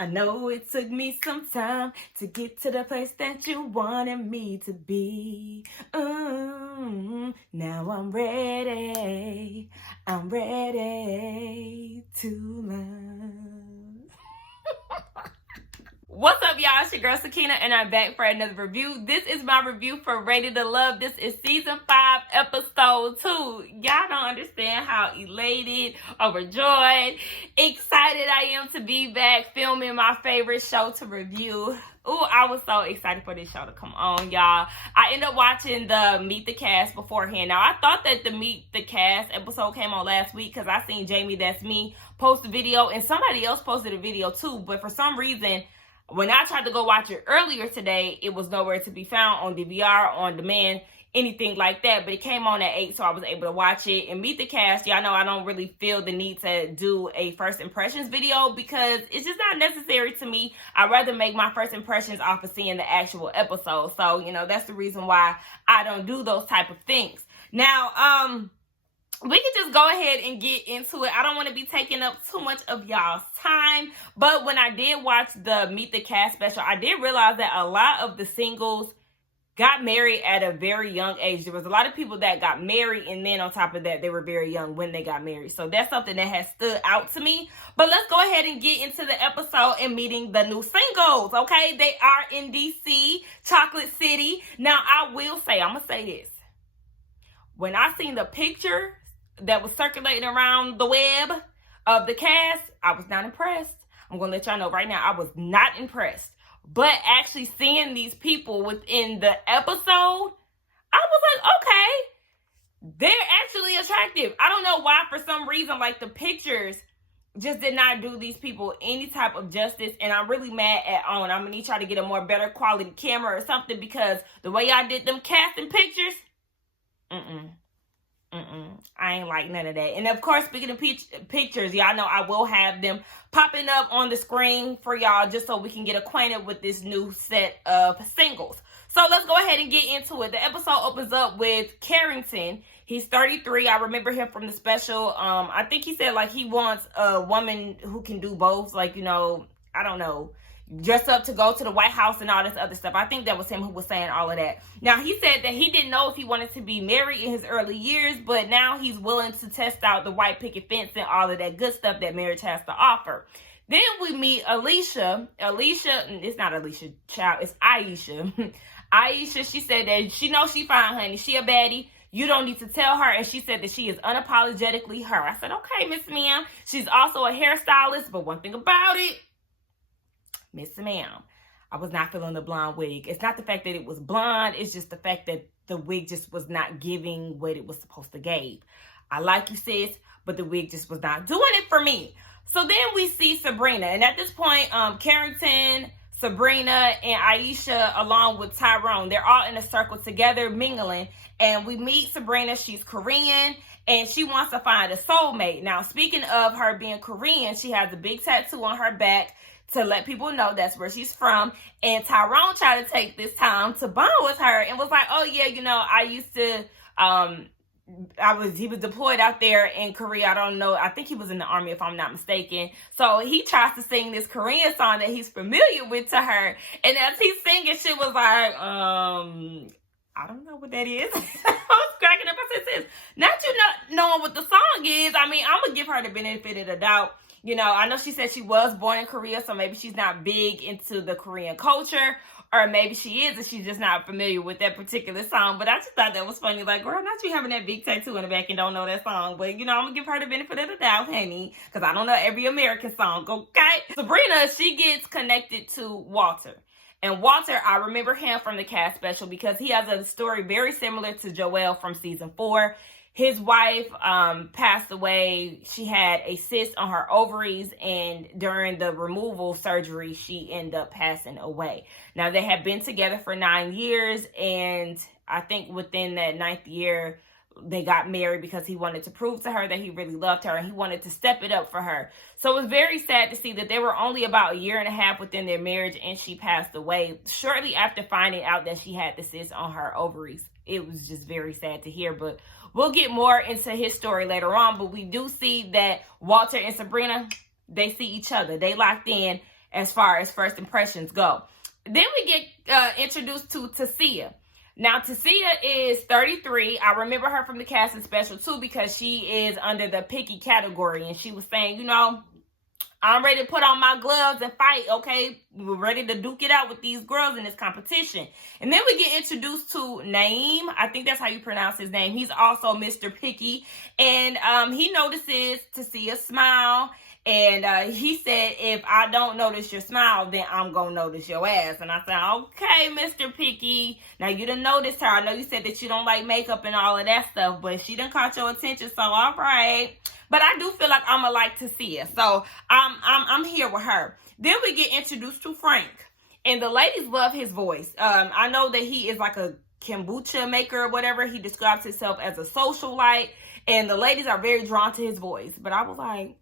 I know it took me some time to get to the place that you wanted me to be. Now I'm ready. I'm ready to love. What's up, y'all? It's your girl Sakina, and I'm back for another review. This is my review for Ready to Love. This is season 5, episode 2. Y'all don't understand how elated, overjoyed, excited I am to be back filming my favorite show to review. Ooh, I was so excited for this show to come on, y'all. I ended up watching the Meet the Cast beforehand. Now, I thought that the Meet the Cast episode came on last week because I seen Jamie, that's me, post a video, and somebody else posted a video too. But for some reason, when I tried to go watch it earlier today, it was nowhere to be found on DVR, on demand, anything like that. But it came on at 8, so I was able to watch it. And Meet the Cast, y'all know I don't really feel the need to do a first impressions video because it's just not necessary to me. I'd rather make my first impressions off of seeing the actual episode. So, you know, that's the reason why I don't do those type of things. Now, we can just go ahead and get into it. I don't want to be taking up too much of y'all's time. But when I did watch the Meet the Cast special, I did realize that a lot of the singles got married at a very young age. There was a lot of people that got married, and then on top of that, they were very young when they got married. So that's something that has stood out to me. But let's go ahead and get into the episode and meeting the new singles, okay? They are in DC, Chocolate City. Now, I will say, I'm going to say this. When I seen the picture that was circulating around the web of the cast, I was not impressed. I'm going to let y'all know right now, I was not impressed. But actually seeing these people within the episode, I was like, okay, they're actually attractive. I don't know why, for some reason, like the pictures just did not do these people any type of justice. And I'm really mad at OWN. I'm going to need y'all to get a more better quality camera or something, because the way y'all did them casting pictures, I ain't like none of that. And of course, speaking of pictures, y'all know I will have them popping up on the screen for y'all just so we can get acquainted with this new set of singles. So let's go ahead and get into it. The episode opens up with Carrington. He's 33. I remember him from the special. I think he said like he wants a woman who can do both. Like, you know, I don't know, dress up to go to the White House and all this other stuff. I think that was him who was saying all of that. Now, he said that he didn't know if he wanted to be married in his early years, but now he's willing to test out the white picket fence and all of that good stuff that marriage has to offer. Then we meet Alicia. It's not Alicia, child, it's Aisha. Aisha, she said that she knows she fine, honey. She a baddie. You don't need to tell her. And she said that she is unapologetically her. I said, okay, Miss Ma'am. She's also a hairstylist, but one thing about it, Miss Ma'am, I was not feeling the blonde wig. It's not the fact that it was blonde. It's just the fact that the wig just was not giving what it was supposed to give. I like you, sis, but the wig just was not doing it for me. So then we see Sabrina. And at this point, Carrington, Sabrina, and Aisha, along with Tyrone, they're all in a circle together, mingling. And we meet Sabrina. She's Korean, and she wants to find a soulmate. Now, speaking of her being Korean, she has a big tattoo on her back to let people know that's where she's from. And Tyrone tried to take this time to bond with her and was like, oh yeah, you know, I used to, he was deployed out there in Korea. I don't know. I think he was in the army, if I'm not mistaken. So he tries to sing this Korean song that he's familiar with to her. And as he's singing, she was like, I don't know what that is. I was cracking up. I said, sis, not you not knowing what the song is. I mean, I'm going to give her the benefit of the doubt. You know, I know she said she was born in Korea, so maybe she's not big into the Korean culture, or maybe she is and she's just not familiar with that particular song. But I just thought that was funny. Like, girl, not you having that big tattoo in the back and don't know that song. But, you know, I'm going to give her the benefit of the doubt, honey, because I don't know every American song, okay? Sabrina, she gets connected to Walter. And Walter, I remember him from the cast special because he has a story very similar to Joelle from season 4. His wife passed away. She had a cyst on her ovaries, and during the removal surgery, she ended up passing away. Now, they had been together for 9 years, and I think within that 9th year, they got married because he wanted to prove to her that he really loved her, and he wanted to step it up for her. So it was very sad to see that they were only about 1.5 years within their marriage, and she passed away shortly after finding out that she had the cyst on her ovaries. It was just very sad to hear, but we'll get more into his story later on. But we do see that Walter and Sabrina, they see each other. They locked in. as far as first impressions go. Then we get introduced to Tasia. Now, Tasia is 33. I remember her from the casting special, too, because she is under the picky category. And she was saying, you know, I'm ready to put on my gloves and fight, okay? We're ready to duke it out with these girls in this competition. And then we get introduced to Naeem. I think that's how you pronounce his name. He's also Mr. Picky. And he notices Tasia's smile. And he said, if I don't notice your smile, then I'm going to notice your ass. And I said, okay, Mr. Picky. Now, you done noticed her. I know you said that you don't like makeup and all of that stuff, but she done caught your attention, so all right. But I do feel like I'm going to like Tasia. So, I'm here with her. Then we get introduced to Frank. And the ladies love his voice. I know that he is like a kombucha maker or whatever. He describes himself as a socialite. And the ladies are very drawn to his voice. But I was like,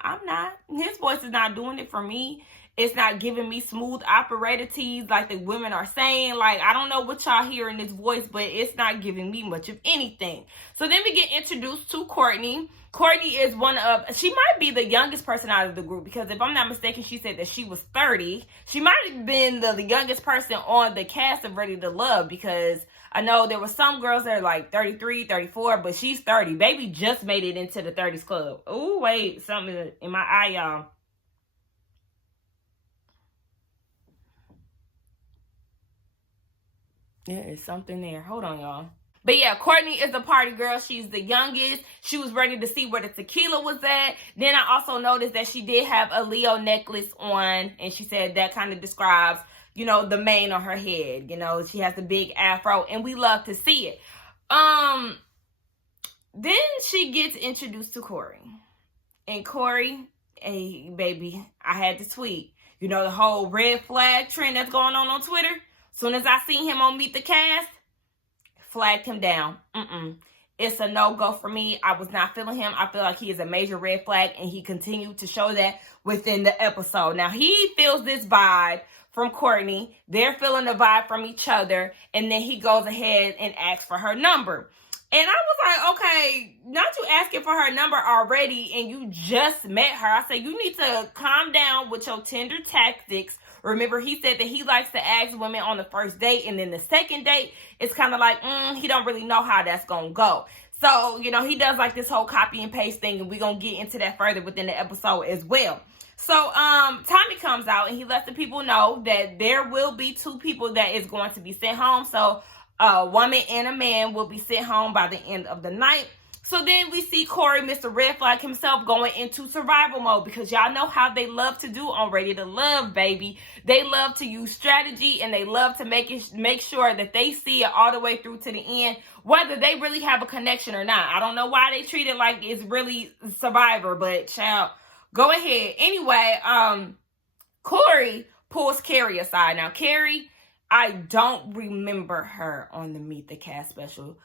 I'm not. His voice is not doing it for me. It's not giving me smooth operator teas like the women are saying. Like, I don't know what y'all hear in this voice, but it's not giving me much of anything. So then we get introduced to Courtney. Courtney is she might be the youngest person out of the group, because if I'm not mistaken, she said that she was 30. She might have been the youngest person on the cast of Ready to Love, because I know there were some girls that are like 33, 34, but she's 30. Baby just made it into the 30s club. Oh, wait, something in my eye, y'all. There is something there. Hold on, y'all. But yeah, Courtney is the party girl. She's the youngest. She was ready to see where the tequila was at. Then I also noticed that she did have a Leo necklace on. And she said that kind of describes, you know, the mane on her head. You know, she has the big afro. And we love to see it. Then she gets introduced to Corey. And Corey, hey, baby, I had to tweet. You know, the whole red flag trend that's going on Twitter? Soon as I seen him on Meet the Cast, flagged him down. It's a no-go for me. I was not feeling him. I feel like he is a major red flag, and he continued to show that within the episode. Now, he feels this vibe from Courtney. They're feeling the vibe from each other, and then he goes ahead and asks for her number. And I was like, okay, not you asking for her number already, and you just met her. I said, you need to calm down with your Tinder tactics. Remember, he said that he likes to ask women on the first date, and then the second date, it's kind of like, he don't really know how that's going to go. So, you know, he does like this whole copy and paste thing, and we're going to get into that further within the episode as well. So, Tommy comes out, and he lets the people know that there will be 2 people that is going to be sent home. So, a woman and a man will be sent home by the end of the night. So then we see Corey, Mr. Red Flag himself, going into survival mode, because y'all know how they love to do on Ready to Love, baby. They love to use strategy, and they love to make sure that they see it all the way through to the end, whether they really have a connection or not. I don't know why they treat it like it's really Survivor, but child, go ahead. Anyway, Corey pulls Carrie aside. Now, Carrie, I don't remember her on the Meet the Cast special.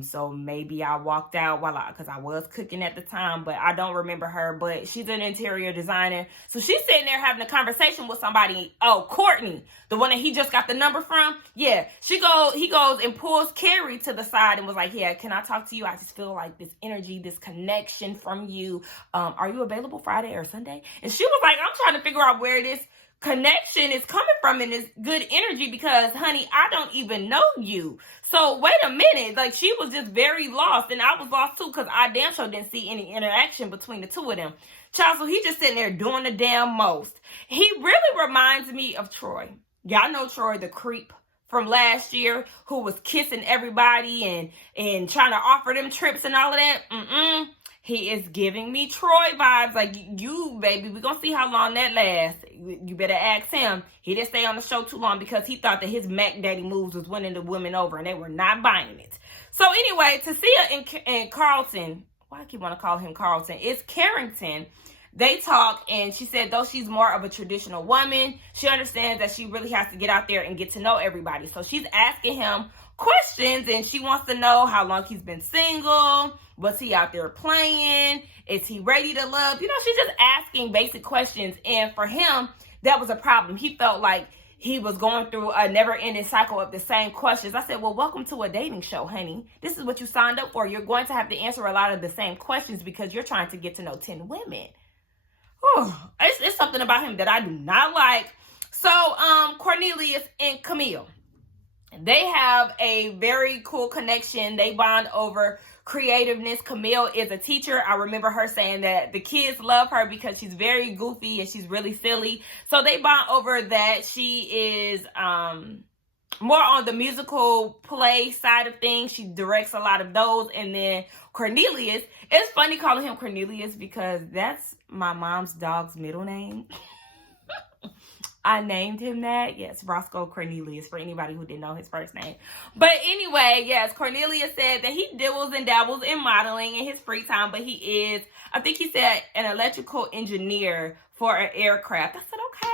So maybe I walked out because I was cooking at the time, but I don't remember her. But she's an interior designer. So she's sitting there having a conversation with somebody. Oh, Courtney, the one that he just got the number from. Yeah, he goes and pulls Carrie to the side and was like, yeah, can I talk to you? I just feel like this energy, this connection from you. Are you available Friday or Sunday? And she was like, I'm trying to figure out where this connection is coming from in this good energy, because honey, I don't even know you. So wait a minute, like she was just very lost, and I was lost too, because I damn sure didn't see any interaction between the 2 of them. Child, so he just sitting there doing the damn most. He really reminds me of Troy. Y'all know Troy, the creep from last year, who was kissing everybody and trying to offer them trips and all of that. He is giving me Troy vibes. Like, you, baby, we're going to see how long that lasts. You better ask him. He didn't stay on the show too long because he thought that his Mac Daddy moves was winning the women over, and they were not buying it. So, anyway, Tasia and Carlton, why I keep want to call him Carlton, it's Carrington. They talk, and she said, though she's more of a traditional woman, she understands that she really has to get out there and get to know everybody. So, she's asking him questions, and she wants to know how long he's been single. Was he out there playing? Is he ready to love? You know, she's just asking basic questions. And for him, that was a problem. He felt like he was going through a never-ending cycle of the same questions. I said, well, welcome to a dating show, honey. This is what you signed up for. You're going to have to answer a lot of the same questions because you're trying to get to know 10 women. whew, it's something about him that I do not like. So, Cornelius and Camille, they have a very cool connection. They bond over creativeness. Camille is a teacher. I remember her saying that the kids love her because she's very goofy and she's really silly. So they bond over that. She is more on the musical play side of things. She directs a lot of those. And then Cornelius, it's funny calling him Cornelius because that's my mom's dog's middle name. I named him that. Yes, Roscoe Cornelius, for anybody who didn't know his first name. But anyway, yes, Cornelius said that he dibbles and dabbles in modeling in his free time, but he is, I think he said, an electrical engineer for an aircraft. I said, okay.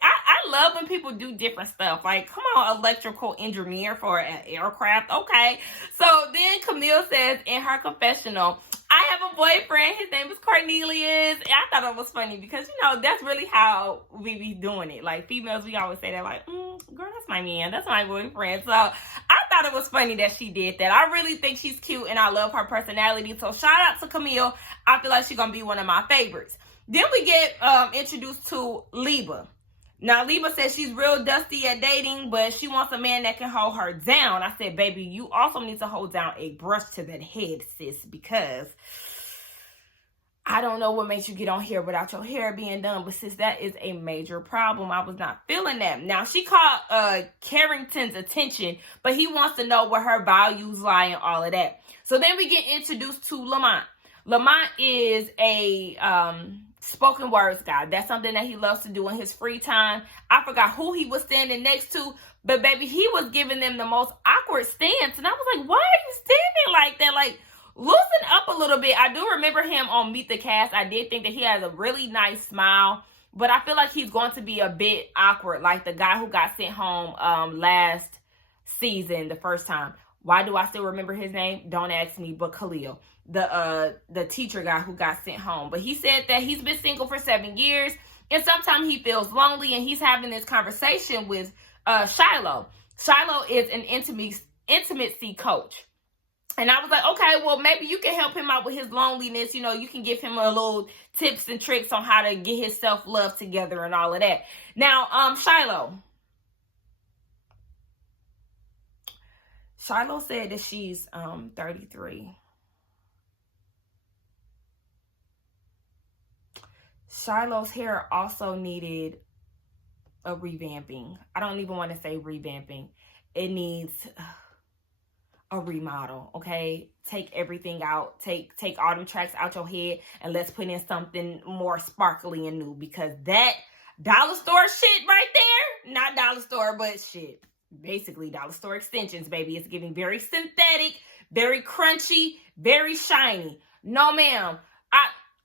I love when people do different stuff. Like, come on, electrical engineer for an aircraft. Okay. So then Camille says in her confessional, I have a boyfriend. His name is Cornelius. And I thought it was funny because, you know, that's really how we be doing it. Like, females, we always say that, like, girl, that's my man. That's my boyfriend. So I thought it was funny that she did that. I really think she's cute and I love her personality. So shout out to Camille. I feel like she's going to be one of my favorites. Then we get introduced to Liba. Now, Liba says she's real dusty at dating, but she wants a man that can hold her down. I said, baby, you also need to hold down a brush to that head, sis, because I don't know what makes you get on here without your hair being done, but sis, that is a major problem. I was not feeling that. Now, she caught Carrington's attention, but he wants to know where her values lie and all of that. So then we get introduced to Lamont. Lamont is a spoken words guy. That's something that he loves to do in his free time. I forgot who he was standing next to, but baby, he was giving them the most awkward stance. And I was like, why are you standing like that? Like, loosen up a little bit. I do remember him on Meet the Cast. I did think that he has a really nice smile, but I feel like he's going to be a bit awkward, like the guy who got sent home last season, the first time. Why do I still remember his name? Don't ask me, but Khalil, the teacher guy who got sent home. But he said that he's been single for 7 years, and sometimes he feels lonely, and he's having this conversation with Shiloh. Shiloh is an intimacy coach. And I was like, okay, well, maybe you can help him out with his loneliness. You know, you can give him a little tips and tricks on how to get his self-love together and all of that. Now, Shiloh said that she's 33. Shiloh's hair also needed a revamping. I don't even want to say revamping. It needs a remodel, okay? Take everything out. Take all them tracks out your head and let's put in something more sparkly and new, because that dollar store shit right there, not dollar store, but shit, basically dollar store extensions, baby. It's giving very synthetic, very crunchy, very shiny. No, ma'am.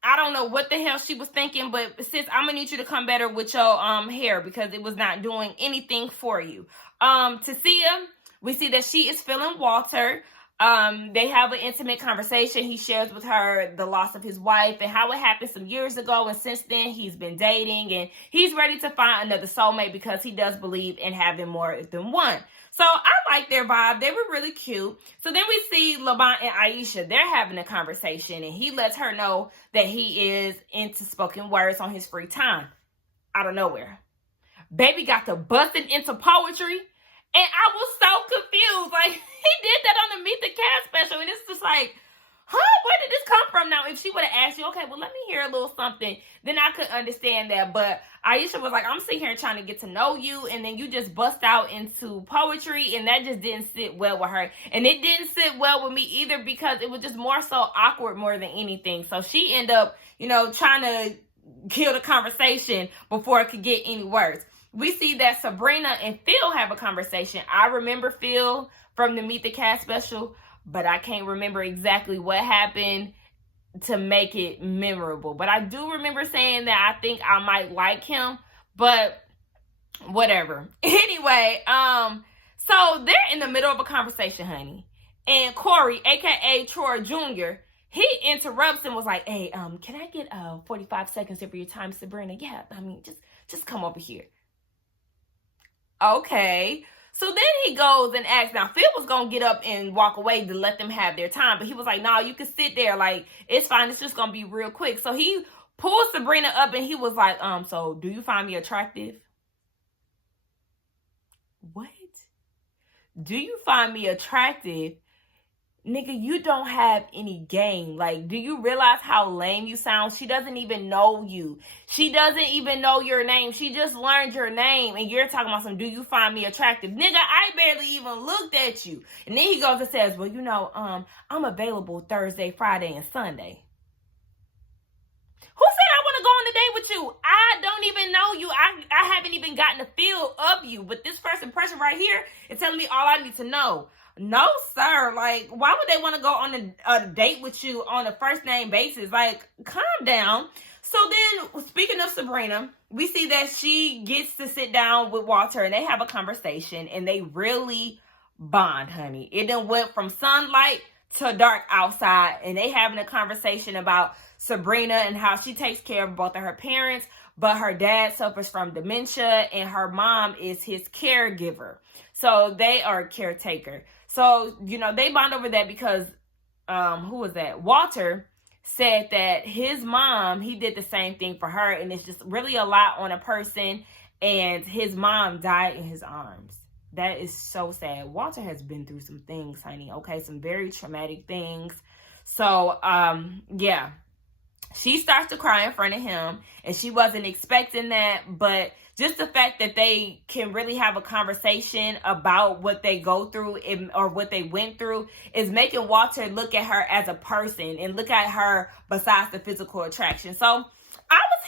I don't know what the hell she was thinking, but sis, I'm gonna need you to come better with your hair because it was not doing anything for you. Tasia, we see that she is feeling Walter. They have an intimate conversation. He shares with her the loss of his wife and how it happened some years ago. And since then, he's been dating and he's ready to find another soulmate because he does believe in having more than one. So I like their vibe. They were really cute. So then we see Lamont and Aisha. They're having a conversation and he lets her know that he is into spoken words on his free time. Out of nowhere, baby got to busting into poetry. And I was so confused. Like, he did that on the Meet the Cast special. And it's just like, where did this come from? Now, if she would have asked you, okay, well, let me hear a little something, then I could understand that. But Aisha was like, I'm sitting here trying to get to know you. And then you just bust out into poetry. And that just didn't sit well with her. And it didn't sit well with me either because it was just more so awkward more than anything. So she ended up, you know, trying to kill the conversation before it could get any worse. We see that Sabrina and Phil have a conversation. I remember Phil from the Meet the Cast special, but I can't remember exactly what happened to make it memorable. But I do remember saying that I think I might like him, but whatever. Anyway, so they're in the middle of a conversation, honey. And Corey, aka Troy Jr., he interrupts and was like, hey, can I get 45 seconds of your time, Sabrina? Yeah, I mean, just come over here. Okay. So then he goes and asks, now Phil was going to get up and walk away to let them have their time. But he was like, no, you can sit there. Like, it's fine. It's just going to be real quick. So he pulled Sabrina up and he was like, so do you find me attractive? What? Do you find me attractive? Nigga, you don't have any game. Like, do you realize how lame you sound? She doesn't even know you. She doesn't even know your name. She just learned your name. And you're talking about some, do you find me attractive? Nigga, I barely even looked at you. And then he goes and says, well, you know, I'm available Thursday, Friday, and Sunday. Who said I want to go on a date with you? I don't even know you. I haven't even gotten a feel of you. But this first impression right here is telling me all I need to know. No, sir. Like, why would they want to go on a date with you on a first name basis? Like, calm down. So then, speaking of Sabrina, we see that she gets to sit down with Walter and they have a conversation and they really bond, honey. It done went from sunlight to dark outside and they having a conversation about Sabrina and how she takes care of both of her parents, but her dad suffers from dementia and her mom is his caregiver. So they are a caretaker. So, you know, they bond over that because, who was that? Walter said that his mom, he did the same thing for her. And it's just really a lot on a person. And his mom died in his arms. That is so sad. Walter has been through some things, honey. Okay, some very traumatic things. So, yeah. She starts to cry in front of him. And she wasn't expecting that. But just the fact that they can really have a conversation about what they go through or what they went through is making Walter look at her as a person and look at her besides the physical attraction. So I was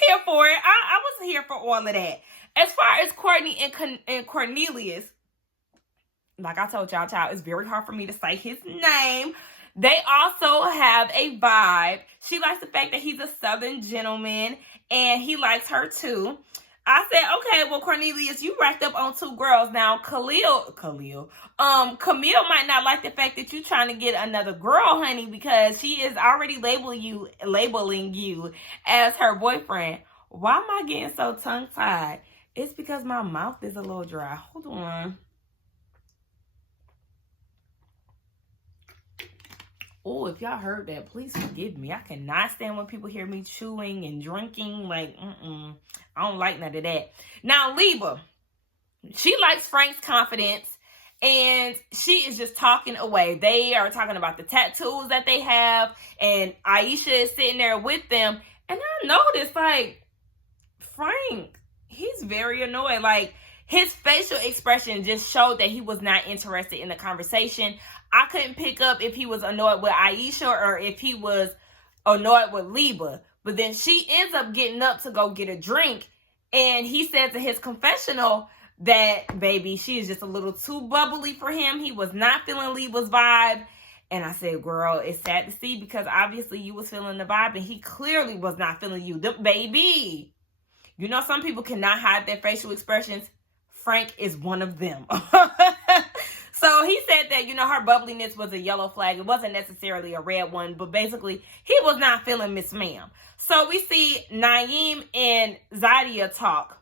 here for it. I was here for all of that. As far as Courtney and Cornelius, like I told y'all, child, it's very hard for me to say his name. They also have a vibe. She likes the fact that he's a Southern gentleman and he likes her too. I said, okay, well, Cornelius, you racked up on 2 girls. Now, Camille might not like the fact that you're trying to get another girl, honey, because she is already labeling you as her boyfriend. Why am I getting so tongue-tied? It's because my mouth is a little dry. Hold on. Oh, if y'all heard that, please forgive me. I cannot stand when people hear me chewing and drinking. Like, I don't like none of that. Now, Liba, she likes Frank's confidence, and she is just talking away. They are talking about the tattoos that they have, and Aisha is sitting there with them. And I noticed, like, Frank, he's very annoyed. Like, his facial expression just showed that he was not interested in the conversation. I couldn't pick up if he was annoyed with Aisha or if he was annoyed with Liba. But then she ends up getting up to go get a drink. And he said to his confessional that, baby, she is just a little too bubbly for him. He was not feeling Liba's vibe. And I said, girl, it's sad to see because obviously you was feeling the vibe. And he clearly was not feeling you. Baby, you know, some people cannot hide their facial expressions. Frank is one of them. So he said that, you know, her bubbliness was a yellow flag. It wasn't necessarily a red one, but basically he was not feeling Miss Ma'am. So we see Naeem and Zadia talk.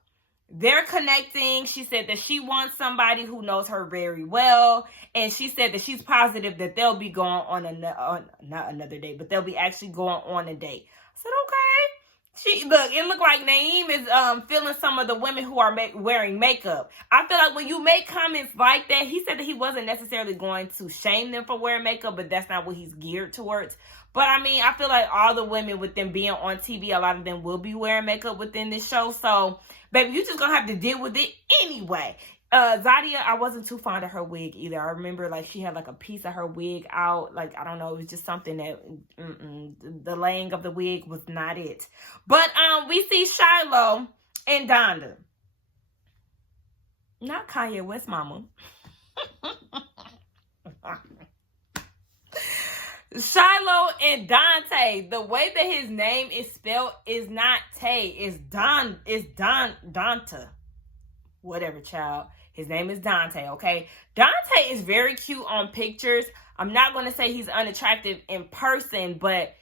They're connecting. She said that she wants somebody who knows her very well. And she said that she's positive that they'll be going on not another date, but they'll be actually going on a date. I said, okay. It looked like Naeem is feeling some of the women who are wearing makeup. I feel like when you make comments like that, he said that he wasn't necessarily going to shame them for wearing makeup, but that's not what he's geared towards. But I mean, I feel like all the women with them being on TV, a lot of them will be wearing makeup within this show. So, baby, you just gonna have to deal with it anyway. Zadia, I wasn't too fond of her wig either. I remember like she had like a piece of her wig out. Like, I don't know. It was just something that the laying of the wig was not it. But we see Shiloh and Donda. Not Kanye West mama. Shiloh and Dante. The way that his name is spelled is not Tay. It's Donta. Whatever, child. His name is Dante, okay? Dante is very cute on pictures. I'm not going to say he's unattractive in person, but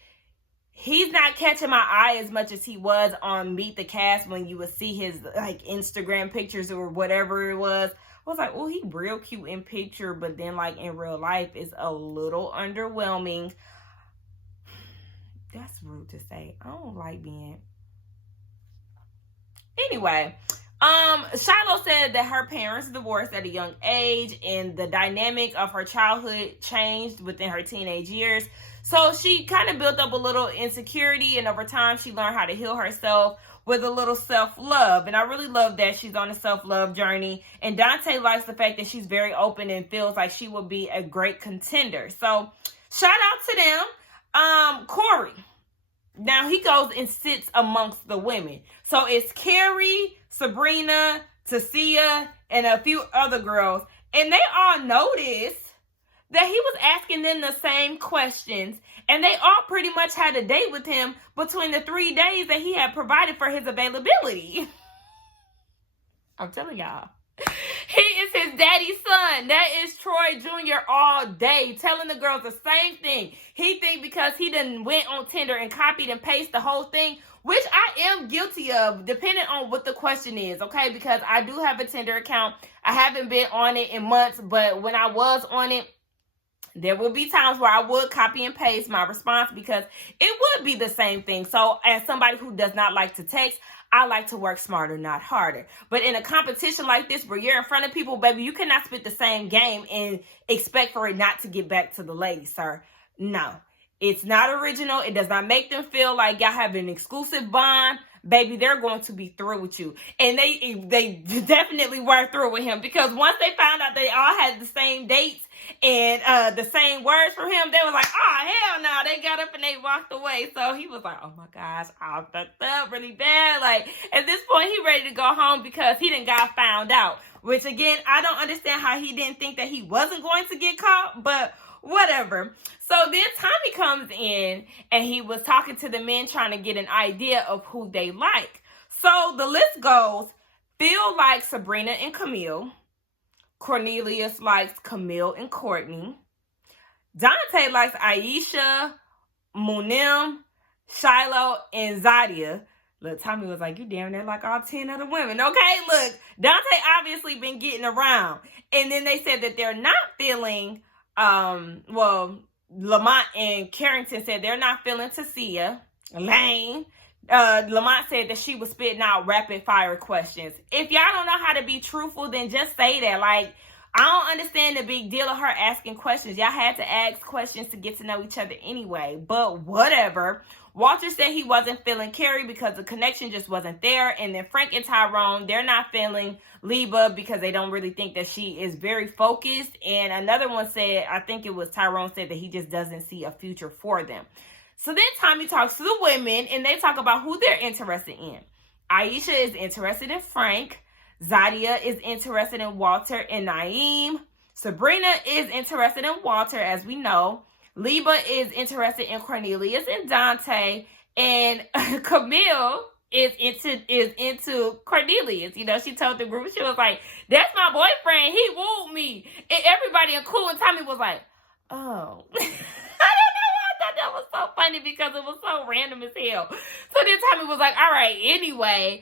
he's not catching my eye as much as he was on Meet the Cast when you would see his like Instagram pictures or whatever it was. I was like, oh, he real cute in picture, but then like in real life it's a little underwhelming. That's rude to say. I don't like being Anyway, Shiloh said that her parents divorced at a young age and the dynamic of her childhood changed within her teenage years. So she kind of built up a little insecurity, and over time she learned how to heal herself with a little self-love. And I really love that she's on a self-love journey. And Dante likes the fact that she's very open and feels like she will be a great contender. So shout out to them. Corey. Now he goes and sits amongst the women. So it's Carrie, Sabrina, Tasia, and a few other girls. And they all noticed that he was asking them the same questions. And they all pretty much had a date with him between the 3 days that he had provided for his availability. I'm telling y'all. He is his daddy's son. That is Troy Jr. all day, telling the girls the same thing. He think because he done went on Tinder and copied and pasted the whole thing, which I am guilty of, depending on what the question is, okay? Because I do have a Tinder account. I haven't been on it in months, but when I was on it, there will be times where I would copy and paste my response because it would be the same thing. So as somebody who does not like to text, I like to work smarter, not harder. But in a competition like this where you're in front of people, baby, you cannot spit the same game and expect for it not to get back to the ladies, sir. No, it's not original. It does not make them feel like y'all have an exclusive bond. Baby, they're going to be through with you. And they definitely were through with him because once they found out they all had the same dates and the same words from him, they were like, oh, hell no. They got up and they walked away. So he was like, oh my gosh, I fucked up really bad. Like, at this point, he ready to go home because he done got found out. Which, again, I don't understand how he didn't think that he wasn't going to get caught, but whatever. So then Tommy comes in and he was talking to the men trying to get an idea of who they like. So the list goes, Phil likes Sabrina and Camille. Cornelius likes Camille and Courtney. Dante likes Aisha, Munim, Shiloh, and Zadia. Look, Tommy was like, you damn near like all 10 other women. Okay, look, Dante obviously been getting around. And then they said that they're not feeling, Lamont and Carrington said they're not feeling Tasia. Lane. Lamont said that she was spitting out rapid fire questions. If y'all don't know how to be truthful, then just say that. Like, I don't understand the big deal of her asking questions. Y'all had to ask questions to get to know each other anyway. But whatever. Walter said he wasn't feeling Carrie because the connection just wasn't there. And then Frank and Tyrone, they're not feeling Liba because they don't really think that she is very focused. And another one said, I think it was Tyrone said that he just doesn't see a future for them. So then Tommy talks to the women and they talk about who they're interested in. Aisha is interested in Frank. Zadia is interested in Walter and Naeem. Sabrina is interested in Walter, as we know. Liba is interested in Cornelius and Dante. And Camille is into Cornelius. You know, she told the group, she was like, that's my boyfriend. He wooed me. And everybody, including Tommy, was like, oh. I don't know. I thought that was so funny because it was so random as hell. So then Tommy was like, all right, anyway,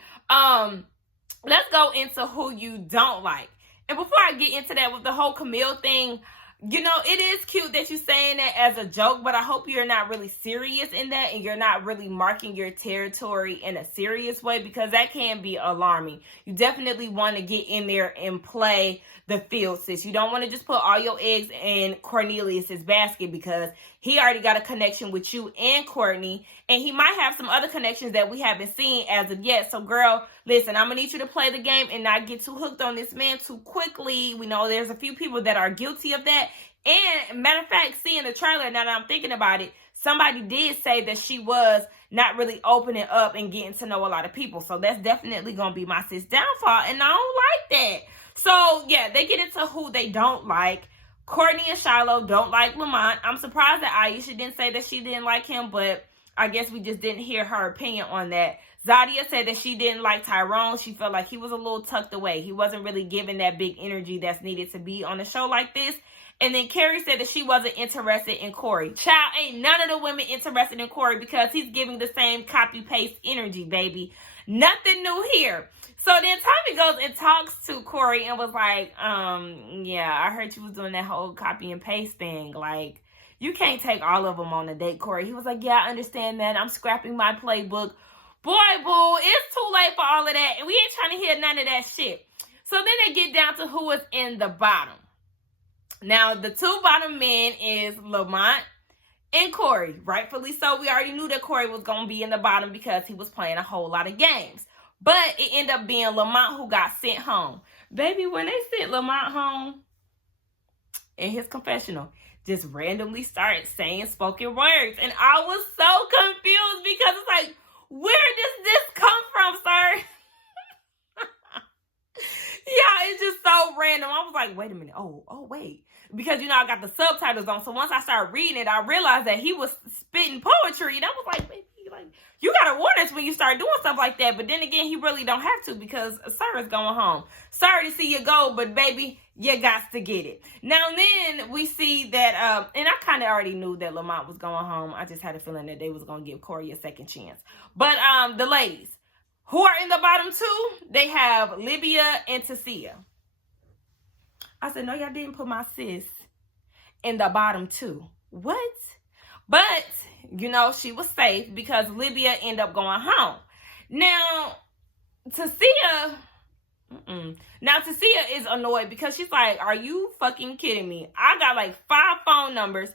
let's go into who you don't like. And before I get into that with the whole Camille thing, you know, it is cute that you're saying that as a joke, but I hope you're not really serious in that and you're not really marking your territory in a serious way because that can be alarming. You definitely want to get in there and play the field, sis. You don't want to just put all your eggs in Cornelius's basket because he already got a connection with you and Courtney, and he might have some other connections that we haven't seen as of yet. So, girl, listen, I'm going to need you to play the game and not get too hooked on this man too quickly. We know there's a few people that are guilty of that. And, matter of fact, seeing the trailer, now that I'm thinking about it, somebody did say that she was not really opening up and getting to know a lot of people. So, that's definitely going to be my sis downfall, and I don't like that. So, yeah, they get into who they don't like. Courtney and Shiloh don't like Lamont. I'm surprised that Aisha didn't say that she didn't like him, but I guess we just didn't hear her opinion on that. Zadia said that she didn't like Tyrone. She felt like he was a little tucked away. He wasn't really giving that big energy that's needed to be on a show like this. And then Carrie said that she wasn't interested in Corey. Child, ain't none of the women interested in Corey because he's giving the same copy-paste energy, baby. Nothing new here. So then Tommy goes and talks to Corey and was like, yeah, I heard you was doing that whole copy and paste thing. Like, you can't take all of them on a date, Corey. He was like, yeah, I understand that. I'm scrapping my playbook. Boy, boo, it's too late for all of that. And we ain't trying to hear none of that shit. So then they get down to who is in the bottom. Now, the two bottom men is Lamont and Corey. Rightfully so. We already knew that Corey was going to be in the bottom because he was playing a whole lot of games. But it ended up being Lamont who got sent home. Baby, when they sent Lamont home in his confessional, just randomly started saying spoken words. And I was so confused because it's like, where does this come from, sir? Yeah, it's just so random. I was like, wait a minute. Oh, wait. Because, I got the subtitles on. So once I started reading it, I realized that he was spitting poetry. And I was like, baby, you got to warn us when you start doing stuff like that. But then again, he really don't have to because sir is going home. Sorry to see you go, but baby, you got to get it. Now then we see that, and I kind of already knew that Lamont was going home. I just had a feeling that they was going to give Corey a second chance. But the ladies who are in the bottom two, they have Libya and Tasia. I said, no, y'all didn't put my sis in the bottom two. What? But, she was safe because Libya ended up going home. Now, Tasia is annoyed because she's like, are you fucking kidding me? I got like 5 phone numbers,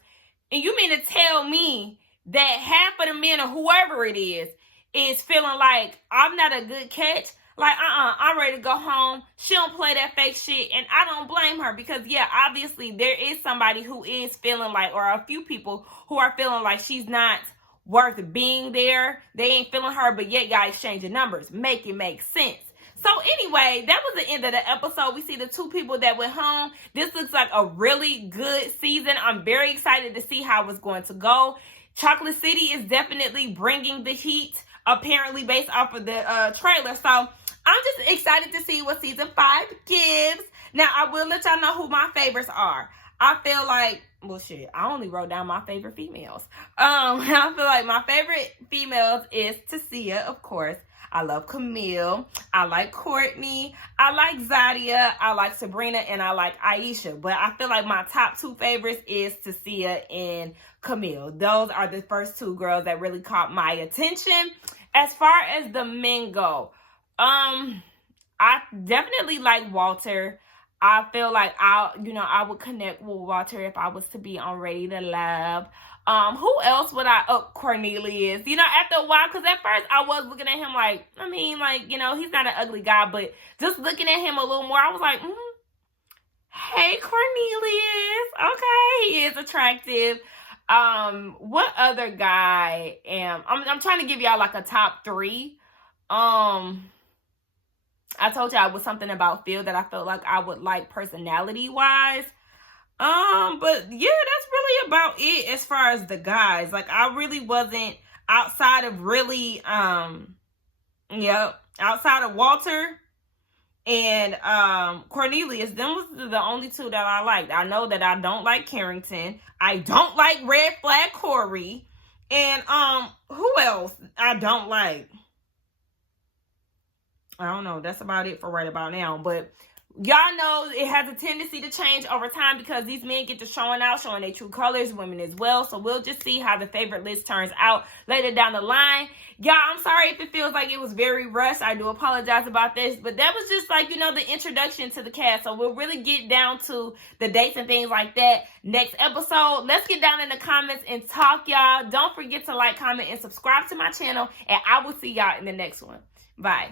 and you mean to tell me that half of the men or whoever it is feeling like I'm not a good catch? Like, I'm ready to go home. She don't play that fake shit, and I don't blame her because, yeah, obviously there is somebody who is feeling like, or a few people who are feeling like she's not worth being there. They ain't feeling her, but yet y'all exchanging numbers. Make it make sense. So anyway, that was the end of the episode. We see the 2 people that went home. This looks like a really good season. I'm very excited to see how it's going to go. Chocolate City is definitely bringing the heat, apparently based off of the trailer. So I'm just excited to see what season 5 gives. Now, I will let y'all know who my favorites are. I feel like, well, shit, I only wrote down my favorite females. I feel like my favorite females is Tasia, of course. I love Camille. I like Courtney. I like Zadia. I like Sabrina. And I like Aisha. But I feel like my top 2 favorites is Tasia and Camille. Those are the first 2 girls that really caught my attention. As far as the men go, I definitely like Walter. I feel like I would connect with Walter if I was to be on Ready to Love. Who else would Cornelius, after a while, because at first I was looking at him like, he's not an ugly guy, but just looking at him a little more, I was like, hey, Cornelius. Okay, he is attractive. What other guy I'm trying to give y'all like a top 3. I told y'all it was something about Phil that I felt like I would like personality wise. But yeah, that's really about it as far as the guys. Like, I really wasn't outside of outside of Walter and Cornelius. Them was the only 2 that I liked. I know that I don't like Carrington. I don't like Red Flag Corey. And who else I don't like? I don't know. That's about it for right about now. But y'all know it has a tendency to change over time because these men get to showing their true colors, women as well. So we'll just see how the favorite list turns out later down the line. Y'all, I'm sorry if it feels like it was very rushed. I do apologize about this. But that was just like, the introduction to the cast. So we'll really get down to the dates and things like that next episode. Let's get down in the comments and talk, y'all. Don't forget to like, comment, and subscribe to my channel. And I will see y'all in the next one. Bye.